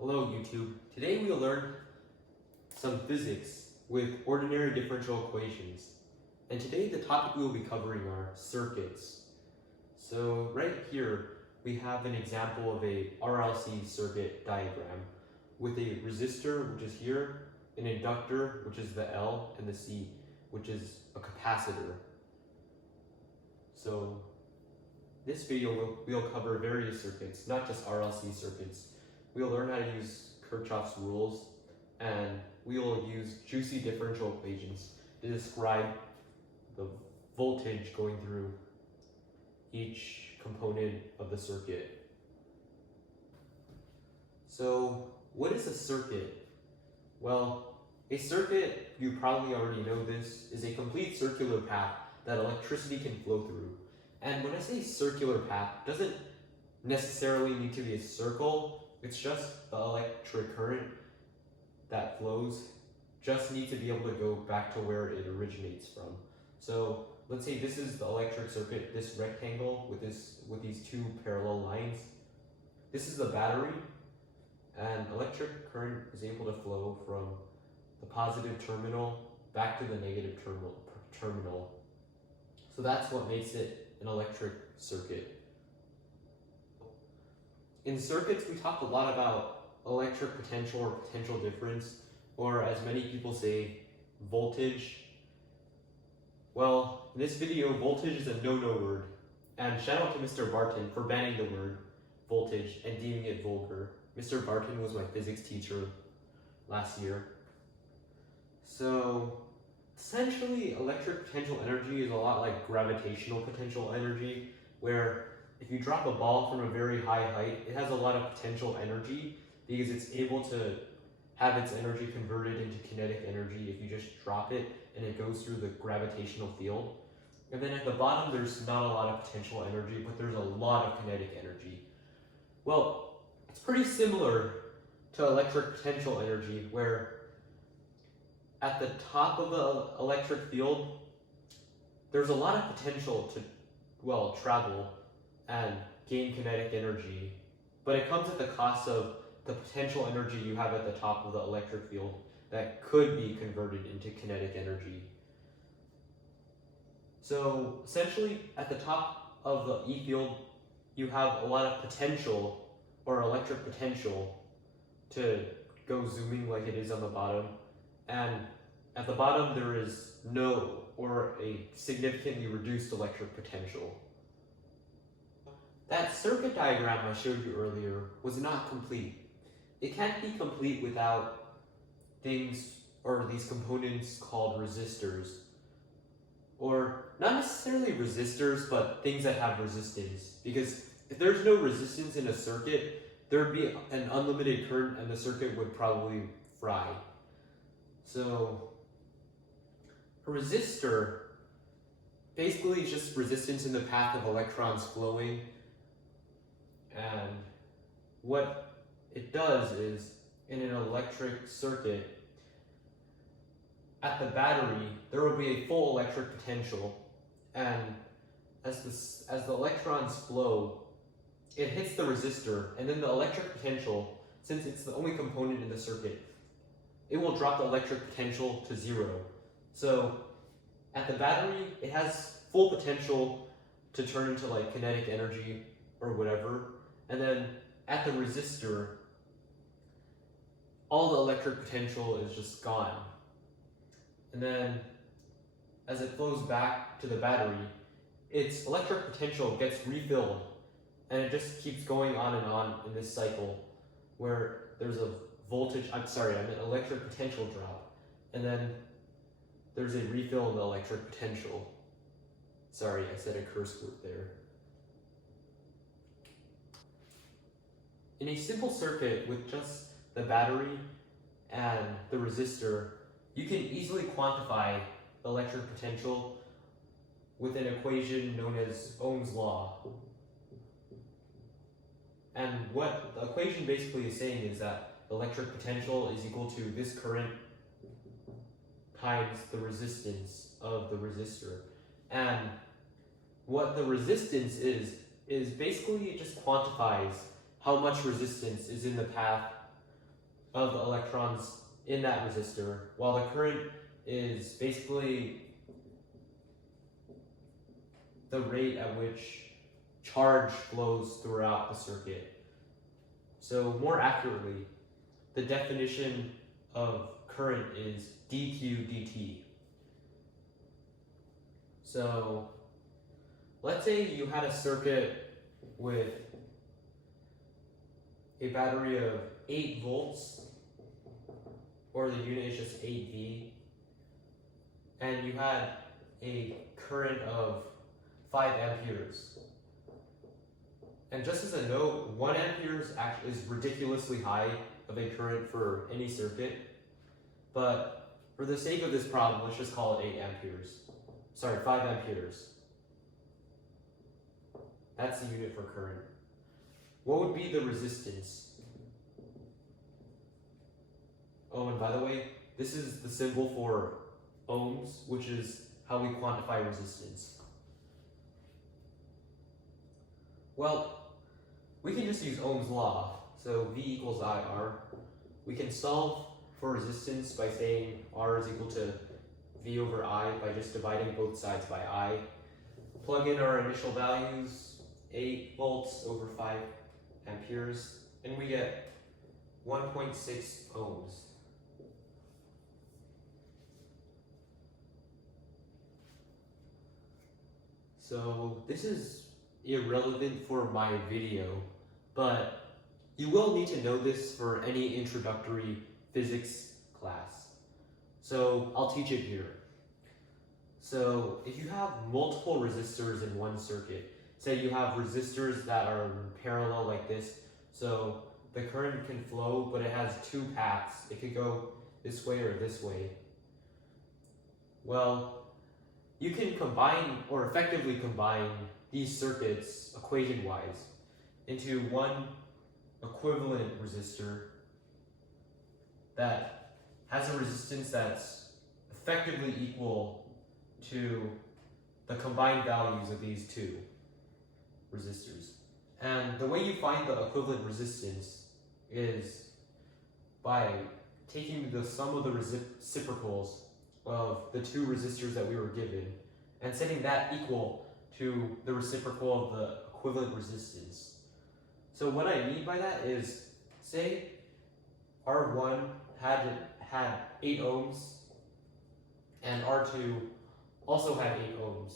Hello YouTube. Today we'll learn some physics with ordinary differential equations. And today the topic we will be covering are circuits. So right here we have an example of a RLC circuit diagram with a resistor, which is here, an inductor, which is the L, and the C, which is a capacitor. So this video we'll cover various circuits, not just RLC circuits. We'll learn how to use Kirchhoff's rules, and we will use juicy differential equations to describe the voltage going through each component of the circuit. So, what is a circuit? Well, a circuit, you probably already know this, is a complete circular path that electricity can flow through. And when I say circular path, it doesn't necessarily need to be a circle. It's just the electric current that flows just needs to be able to go back to where it originates from. So let's say this is the electric circuit, this rectangle with these two parallel lines. This is the battery, and electric current is able to flow from the positive terminal back to the negative terminal. So that's what makes it an electric circuit. In circuits, we talk a lot about electric potential or potential difference, or as many people say, voltage. Well, in this video, voltage is a no-no word, and shout out to Mr. Barton for banning the word voltage and deeming it vulgar. Mr. Barton was my physics teacher last year. So, essentially, electric potential energy is a lot like gravitational potential energy, where if you drop a ball from a very high height, it has a lot of potential energy because it's able to have its energy converted into kinetic energy if you just drop it and it goes through the gravitational field. And then at the bottom, there's not a lot of potential energy, but there's a lot of kinetic energy. Well, it's pretty similar to electric potential energy, where at the top of the electric field, there's a lot of potential to, travel and gain kinetic energy, but it comes at the cost of the potential energy you have at the top of the electric field that could be converted into kinetic energy. So essentially, at the top of the E field, you have a lot of potential or electric potential to go zooming like it is on the bottom, and at the bottom there is no or a significantly reduced electric potential. That circuit diagram I showed you earlier was not complete. It can't be complete without things or these components called resistors. Or not necessarily resistors, but things that have resistance. Because if there's no resistance in a circuit, there would be an unlimited current and the circuit would probably fry. So a resistor basically is just resistance in the path of electrons flowing. And what it does is, in an electric circuit, at the battery, there will be a full electric potential, and as the electrons flow, it hits the resistor, and then the electric potential, since it's the only component in the circuit, it will drop the electric potential to 0. So at the battery, it has full potential to turn into like kinetic energy or whatever. And then at the resistor, all the electric potential is just gone. And then as it flows back to the battery, its electric potential gets refilled, and it just keeps going on and on in this cycle where there's a electric potential drop, and then there's a refill in the electric potential. Sorry, I said a curse word there. In a simple circuit with just the battery and the resistor, you can easily quantify the electric potential with an equation known as Ohm's law. And what the equation basically is saying is that the electric potential is equal to this current times the resistance of the resistor. And what the resistance is basically it just quantifies how much resistance is in the path of the electrons in that resistor, while the current is basically the rate at which charge flows throughout the circuit. So more accurately, the definition of current is dq dt. So let's say you had a circuit with a battery of 8 volts, or the unit is just 8V, and you had a current of 5 amperes. And just as a note, 1 ampere is ridiculously high of a current for any circuit, but for the sake of this problem, let's just call it 8 amperes. Sorry, 5 amperes. That's the unit for current. What would be the resistance? Oh, and by the way, this is the symbol for ohms, which is how we quantify resistance. Well, we can just use Ohm's law. So V equals IR. We can solve for resistance by saying R is equal to V over I by just dividing both sides by I. Plug in our initial values, 8 volts over 5 amperes, and we get 1.6 ohms. So this is irrelevant for my video, but you will need to know this for any introductory physics class. So I'll teach it here. So if you have multiple resistors in one circuit, say you have resistors that are in parallel like this, so the current can flow, but it has 2 paths. It could go this way or this way. Well, you can combine, or effectively combine, these circuits equation-wise into one equivalent resistor that has a resistance that's effectively equal to the combined values of these 2 resistors. And the way you find the equivalent resistance is by taking the sum of the reciprocals of the 2 resistors that we were given and setting that equal to the reciprocal of the equivalent resistance. So what I mean by that is, say R1 had 8 ohms and R2 also had 8 ohms.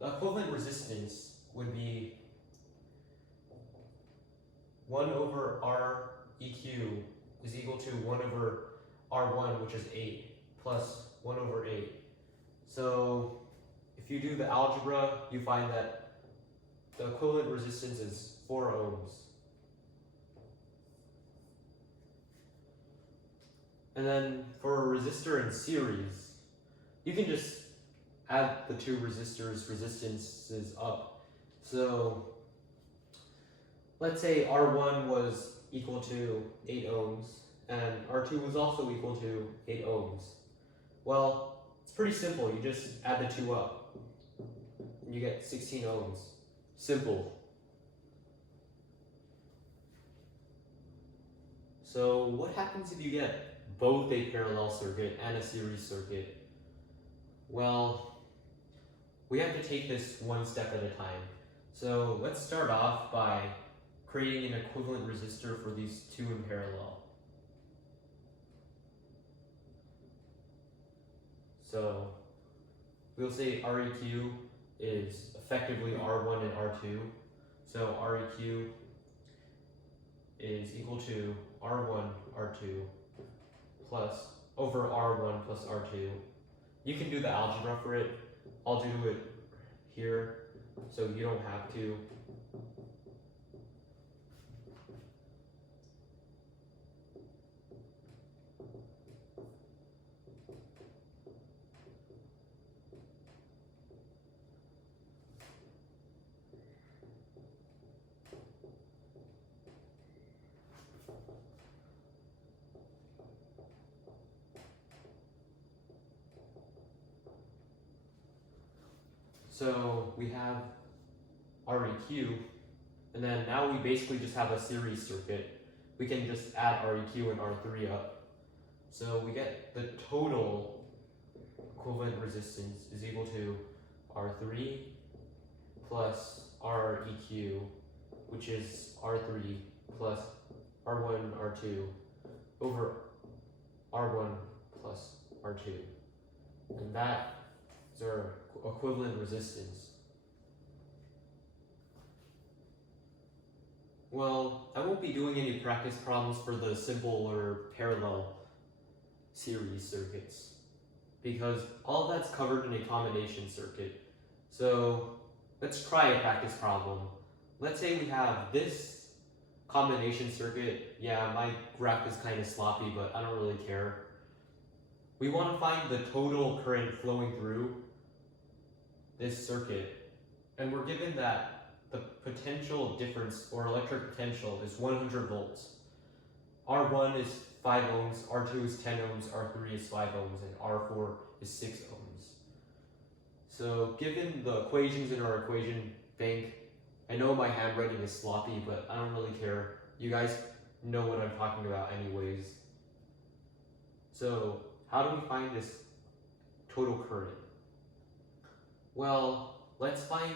The equivalent resistance would be 1 over R EQ is equal to 1 over R1, which is 8, plus 1 over 8. So if you do the algebra, you find that the equivalent resistance is 4 ohms. And then for a resistor in series, you can just add the 2 resistors' resistances up. So let's say R1 was equal to 8 ohms, and R2 was also equal to 8 ohms. Well, it's pretty simple. You just add the 2 up, and you get 16 ohms. Simple. So what happens if you get both a parallel circuit and a series circuit? Well, we have to take this one step at a time. So let's start off by creating an equivalent resistor for these 2 in parallel. So we'll say REQ is effectively R1 and R2. So REQ is equal to R1, R2 plus over R1 plus R2. You can do the algebra for it. I'll do it here, so you don't have to. So we have REQ, and then now we basically just have a series circuit. we can just add Req and R3 up. So we get the total equivalent resistance is equal to R3 plus Req, which is R3 plus R1, R2 over R1 plus R2. And that is our equivalent resistance. Well, I won't be doing any practice problems for the simple or parallel series circuits because all that's covered in a combination circuit. So let's try a practice problem. Let's say we have this combination circuit. Yeah, my graph is kind of sloppy, but I don't really care. We want to find the total current flowing through this circuit, and we're given that the potential difference or electric potential is 100 volts. R1 is 5 ohms, R2 is 10 ohms, R3 is 5 ohms, and R4 is 6 ohms. So given the equations in our equation bank, I know my handwriting is sloppy, but I don't really care. You guys know what I'm talking about anyways. So how do we find this total current? Well, let's find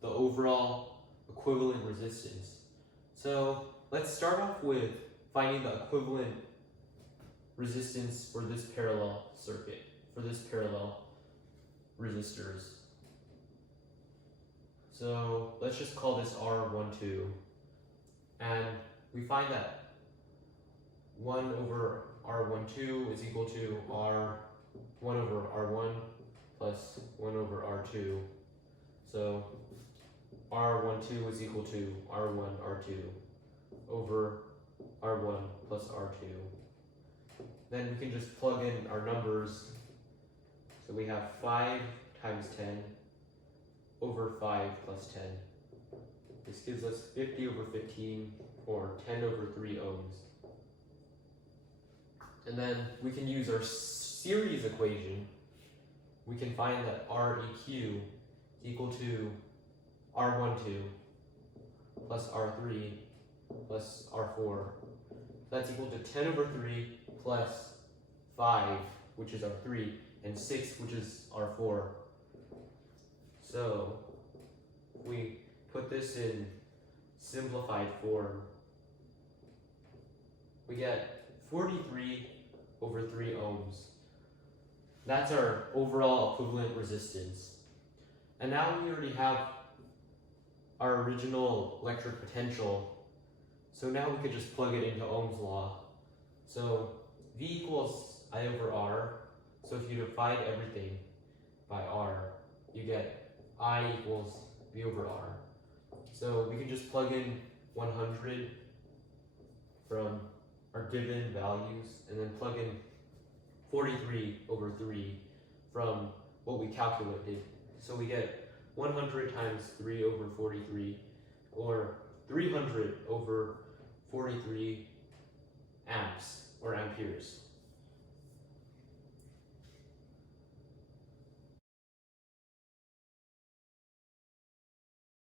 the overall equivalent resistance. So let's start off with finding the equivalent resistance for this parallel circuit, for this parallel resistors. So let's just call this R12, and we find that 1 over R12 is equal to R1 over R1 plus 1 over R2. So R12 is equal to R1 R2 over R1 plus R2. Then we can just plug in our numbers. So we have 5 times 10 over 5 plus 10. This gives us 50 over 15 or 10 over 3 ohms. And then we can use our series equation. We can find that Req is equal to R12 plus R3 plus R4. That's equal to 10 over 3 plus 5, which is R3, and 6, which is R4. So we put this in simplified form. We get 43 over 3 ohms. That's our overall equivalent resistance. And now we already have our original electric potential. So now we could just plug it into Ohm's law. So V equals I over R. So if you divide everything by R, you get I equals V over R. So we can just plug in 100 from our given values and then plug in 43 over 3 from what we calculated. So we get 100 times 3 over 43, or 300 over 43 amps, or amperes.